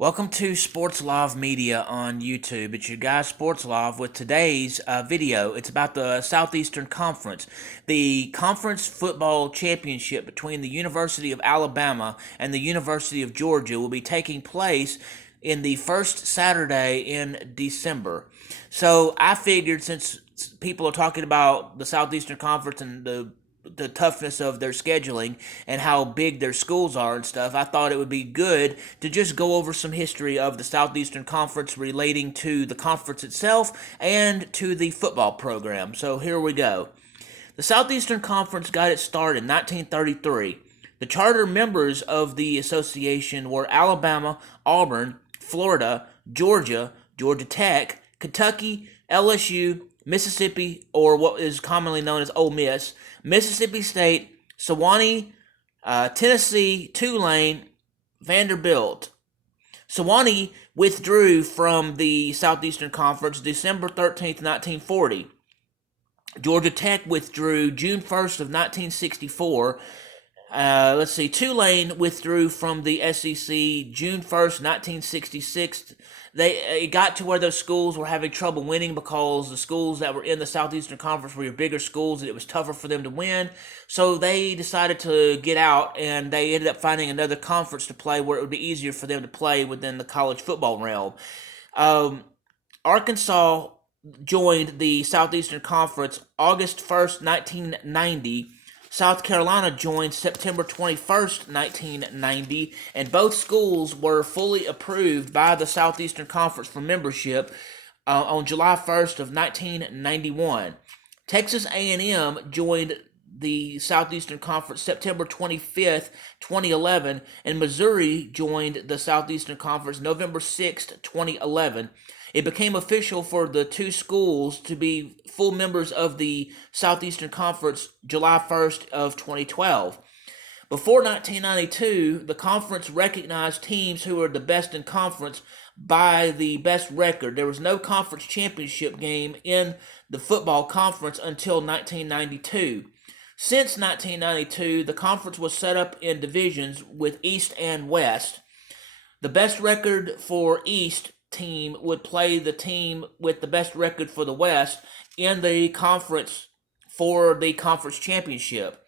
Welcome to Sports Live Media on YouTube. It's your guy Sports Live with today's video. It's about the Southeastern Conference. The conference football championship between the University of Alabama and the University of Georgia will be taking place in the first Saturday in December. So I figured, since people are talking about the Southeastern Conference and the toughness of their scheduling and how big their schools are and stuff, I thought it would be good to just go over some history of the Southeastern Conference relating to the conference itself and to the football program. So here we go. The Southeastern Conference got its start in 1933. The charter members of the association were Alabama, Auburn, Florida, Georgia, Georgia Tech, Kentucky, LSU, Mississippi, or what is commonly known as Ole Miss, Mississippi State, Sewanee, Tennessee, Tulane, Vanderbilt. Sewanee withdrew from the Southeastern Conference December 13th, 1940. Georgia Tech withdrew June 1st of 1964. Tulane withdrew from the SEC June 1st, 1966. It got to where those schools were having trouble winning because the schools that were in the Southeastern Conference were your bigger schools and it was tougher for them to win. So they decided to get out, and they ended up finding another conference to play where it would be easier for them to play within the college football realm. Arkansas joined the Southeastern Conference August 1st, 1990. South Carolina joined September 21st, 1990, and both schools were fully approved by the Southeastern Conference for membership on July 1st of 1991. Texas A&M joined the Southeastern Conference September 25th, 2011, and Missouri joined the Southeastern Conference November 6th, 2011. It became official for the two schools to be full members of the Southeastern Conference July 1st of 2012. Before 1992, the conference recognized teams who were the best in conference by the best record. There was no conference championship game in the football conference until 1992. Since 1992, the conference was set up in divisions with East and West. The best record for East team would play the team with the best record for the West in the conference for the conference championship,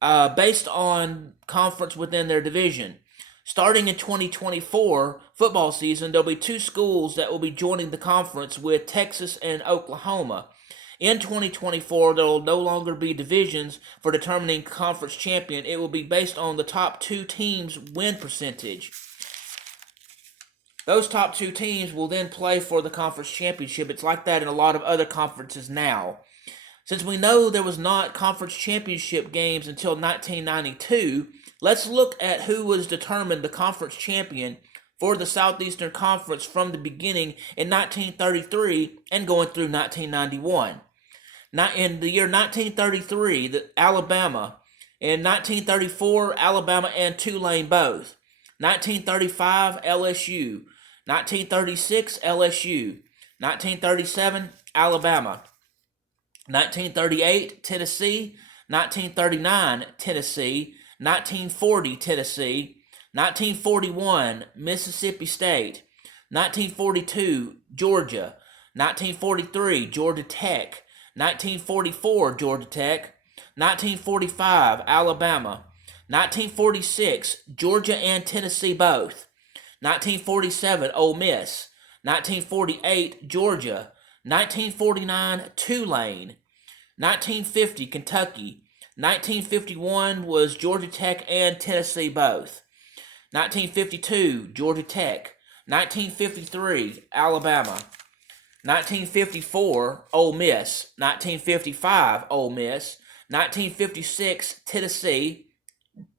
based on conference within their division. Starting in 2024 football season, there'll be two schools that will be joining the conference with Texas and Oklahoma. In 2024, there will no longer be divisions for determining conference champion. It will be based on the top two teams' win percentage. Those top two teams will then play for the conference championship. It's like that in a lot of other conferences now. Since we know there was not conference championship games until 1992, let's look at who was determined the conference champion for the Southeastern Conference from the beginning in 1933 and going through 1991. In the year 1933, Alabama. In 1934, Alabama and Tulane both. 1935, LSU. 1936, LSU. 1937, Alabama. 1938, Tennessee. 1939, Tennessee. 1940, Tennessee. 1941, Mississippi State. 1942, Georgia. 1943, Georgia Tech. 1944, Georgia Tech. 1945, Alabama. 1946, Georgia and Tennessee both. 1947, Ole Miss. 1948, Georgia. 1949, Tulane. 1950, Kentucky. 1951 was Georgia Tech and Tennessee both. 1952, Georgia Tech. 1953, Alabama. 1954, Ole Miss. 1955, Ole Miss. 1956, Tennessee.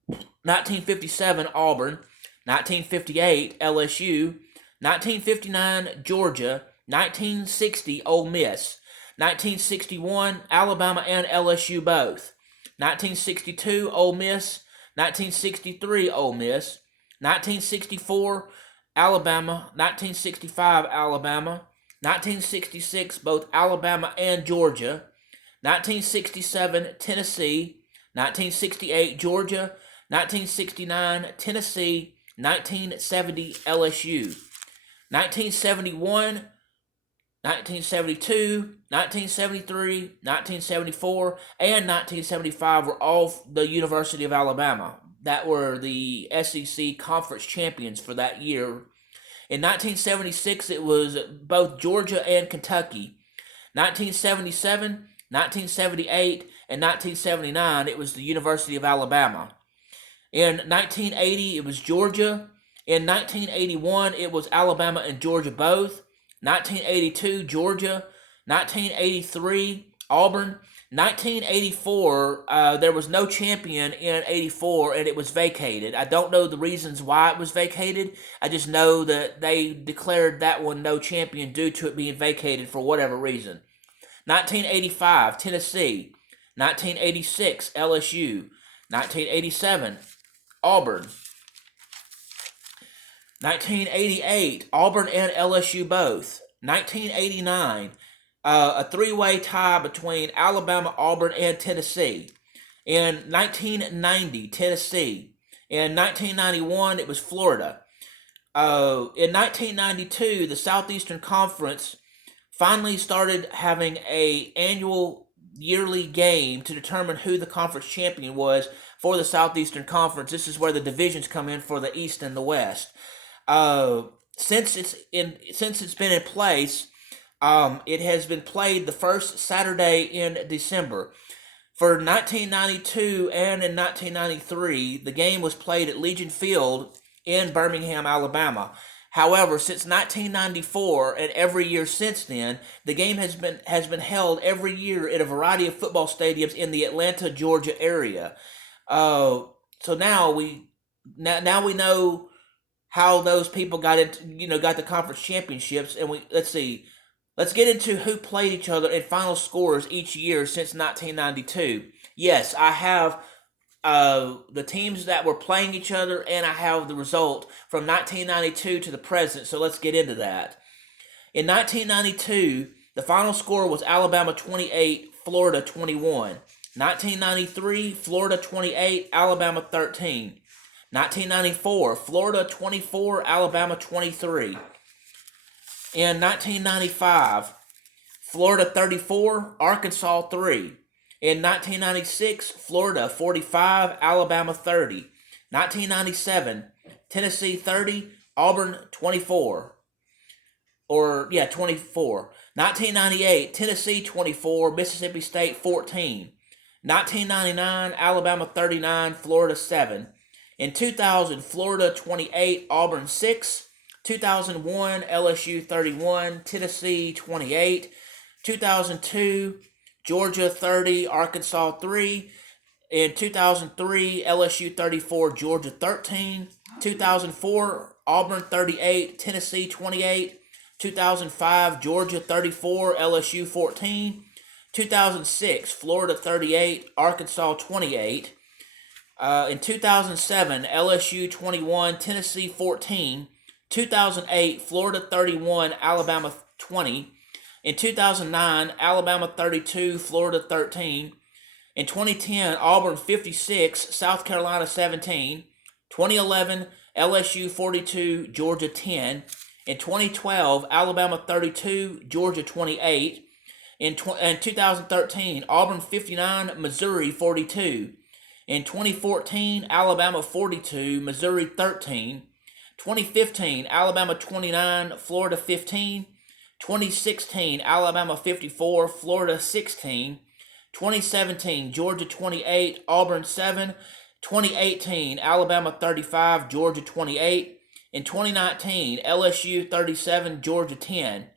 1957, Auburn. 1958, LSU. 1959, Georgia. 1960, Ole Miss. 1961, Alabama and LSU both. 1962, Ole Miss. 1963, Ole Miss. 1964, Alabama. 1965, Alabama. 1966, both Alabama and Georgia. 1967, Tennessee. 1968, Georgia. 1969, Tennessee. 1970 LSU. 1971, 1972, 1973, 1974, and 1975 were all the University of Alabama that were the SEC conference champions for that year. In 1976, it was both Georgia and Kentucky. 1977, 1978, and 1979, it was the University of Alabama. In 1980, it was Georgia. In 1981, it was Alabama and Georgia both. 1982, Georgia. 1983, Auburn. 1984, there was no champion in 84, and it was vacated. I don't know the reasons why it was vacated. I just know that they declared that one no champion due to it being vacated for whatever reason. 1985, Tennessee. 1986, LSU. 1987, Auburn. 1988, Auburn and LSU both. 1989, a three-way tie between Alabama, Auburn, and Tennessee. In 1990, Tennessee. In 1991, it was Florida. In 1992, the Southeastern Conference finally started having an annual yearly game to determine who the conference champion was for the Southeastern Conference. This is where the divisions come in for the East and the West. Since it's been in place, it has been played the first Saturday in December. For 1992 and in 1993, the game was played at Legion Field in Birmingham, Alabama. However, since 1994 and every year since then, the game has been held every year in a variety of football stadiums in the Atlanta, Georgia area. So now we know how those people got the conference championships, and let's get into who played each other in final scores each year since 1992. Yes, I have the teams that were playing each other, and I have the result from 1992 to the present, so let's get into that. In 1992, the final score was Alabama 28, Florida 21. 1993, Florida 28, Alabama 13. 1994, Florida 24, Alabama 23. In 1995, Florida 34, Arkansas 3. In 1996, Florida 45, Alabama 30. 1997, Tennessee 30, Auburn 24. 24. 1998, Tennessee 24, Mississippi State 14. 1999, Alabama 39, Florida 7. In 2000, Florida 28, Auburn 6. 2001, LSU 31, Tennessee 28. 2002, Georgia 30, Arkansas 3. In 2003, LSU 34, Georgia 13. 2004, Auburn 38, Tennessee 28. 2005, Georgia 34, LSU 14. 2006, Florida 38, Arkansas 28. In 2007, LSU 21, Tennessee 14. 2008, Florida 31, Alabama 20. In 2009, Alabama 32, Florida 13. In 2010, Auburn 56, South Carolina 17. 2011, LSU 42, Georgia 10. In 2012, Alabama 32, Georgia 28. In 2013, Auburn 59, Missouri 42. In 2014, Alabama 42, Missouri 13. 2015, Alabama 29, Florida 15. 2016, Alabama 54, Florida 16. 2017, Georgia 28, Auburn 7. 2018, Alabama 35, Georgia 28. In 2019, LSU 37, Georgia 10.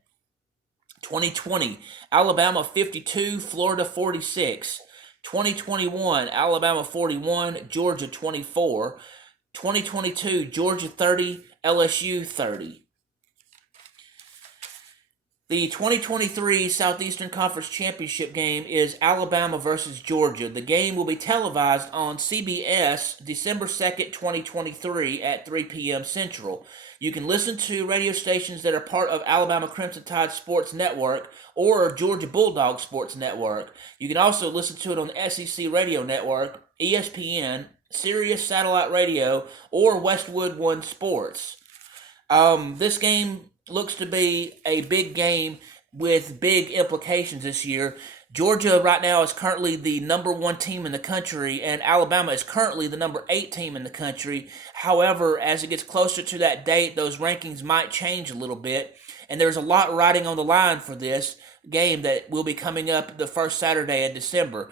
2020, Alabama 52, Florida 46. 2021, Alabama 41, Georgia 24. 2022, Georgia 30, LSU 30. The 2023 Southeastern Conference Championship game is Alabama versus Georgia. The game will be televised on CBS December 2nd, 2023 at 3 p.m. Central. You can listen to radio stations that are part of Alabama Crimson Tide Sports Network or Georgia Bulldog Sports Network. You can also listen to it on the SEC Radio Network, ESPN, Sirius Satellite Radio, or Westwood One Sports. This game looks to be a big game with big implications this year. Georgia right now is currently the number one team in the country, and Alabama is currently the number 8 team in the country. However, as it gets closer to that date, those rankings might change a little bit, and there's a lot riding on the line for this game that will be coming up the first Saturday in December.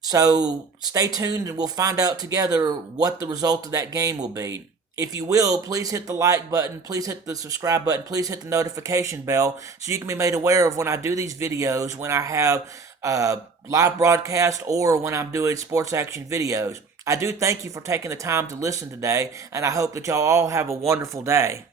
So stay tuned and we'll find out together what the result of that game will be. If you will, please hit the like button, please hit the subscribe button, please hit the notification bell so you can be made aware of when I do these videos, when I have live broadcast, or when I'm doing sports action videos. I do thank you for taking the time to listen today, and I hope that y'all all have a wonderful day.